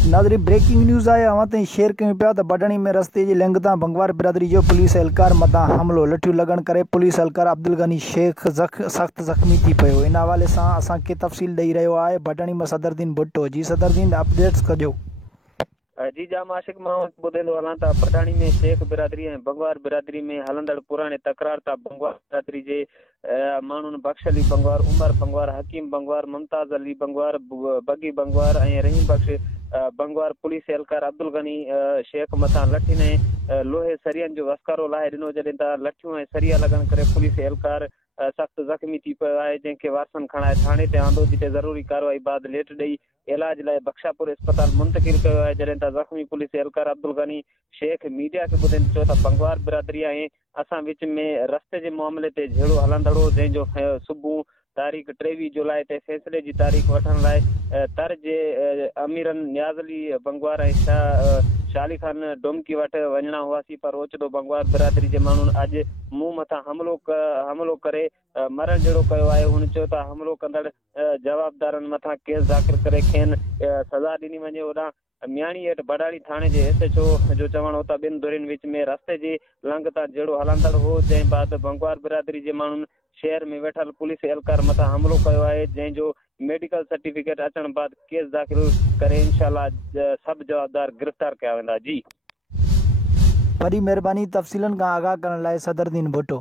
नाज़रीन breaking news आहे अवां ताईं शेयर कयूं पिया त बडणी में रस्ते जी लिंगता बंगवार बिरादरी जो पुलिस एहलकार मथां हमलो लठियूं लॻण करे पुलिस एहलकार अब्दुल गनी शेख सख़्त ज़ख़्मी थी पियो। इन हवाले सां असांखे तफ़सील ॾेई रहियो आहे बडणी में सदरदीन भुट्टो। जी सदरदीन अपडेट्स कजो। जी जाम आशिक मां ॿुधंदो हलां त पठाणी में शेख बिरादरी ऐं बंगवार बिरादरी में हलंदड़ पुराणे तकरार तां बंगवार बिरादरी जे माण्हुनि बख्श अली बंगवार, उमर बंगवार, हकीम बंगवार, मुमताज़ अली बंगवार, बगी बंगवार ऐं रहीम बख्श बंगवार पुलिस एहलकार अब्दुल गनी शेख मथां लठियुनि ऐं लोहे सरियनि जो वसकारो लाहे ॾिनो, जॾहिं त लठियूं ऐं सरिया लॻण करे पुलिस एहलकार सख़्तु ज़ख़्मी थी पियो आहे, जंहिंखे वारसनि खणाए थाणे ते आंदो, जिते ज़रूरी कार्रवाई बाद लेट ॾेई इलाज लाइ बख्शापुर अस्पताल मुंतक़िल कयो आहे। जॾहिं त ज़ख़्मी पुलिस एहलकार अब्दुल गनी शेख मीडिया खे ॿुधाईं चयो त बंगवार बिरादरी ऐं असां विच में रस्ते जे मामले ते झेड़ो हलंदड़ो, जंहिंजो सुबुह तारीख़ 23 जुलाई ते फ़ैसिले जी तारीख़ वठण लाइ तर जे अमीरन न्याज़ अली बंगवार ऐं शाली खान डोमकी वटि वञणा हुआसीं, पर ओचितो बंगवार बिरादरी जे माण्हुनि अॼु मूं मथां हमलो करे मरण जहिड़ो कयो आहे। हुन चयो त हमलो कंदड़ जवाबदारनि मथां केस दाख़िल करे खेनि सज़ा ॾिनी वञे। होॾां मियाणी हेठि बडाणी थाणे जे SHO जो चवण हो त ॿिनि धुरियुनि विच में रस्ते जे लंघता जहिड़ो हलंदड़ हो, जंहिं बाद बंगवार बिरादरी जे माण्हुनि शहर में वेठल पुलिस एहलकार मथां हमलो कयो आहे, जंहिंजो मेडिकल सर्टिफिकेट अचण बाद केस दाख़िल करे इंशाल्लाह सभु जवाबदार गिरफ़्तार कया वेंदा। जी वॾी महिरबानी तफ़सीलनि खां आगाह करण लाइ सदरदीन भुट्टो।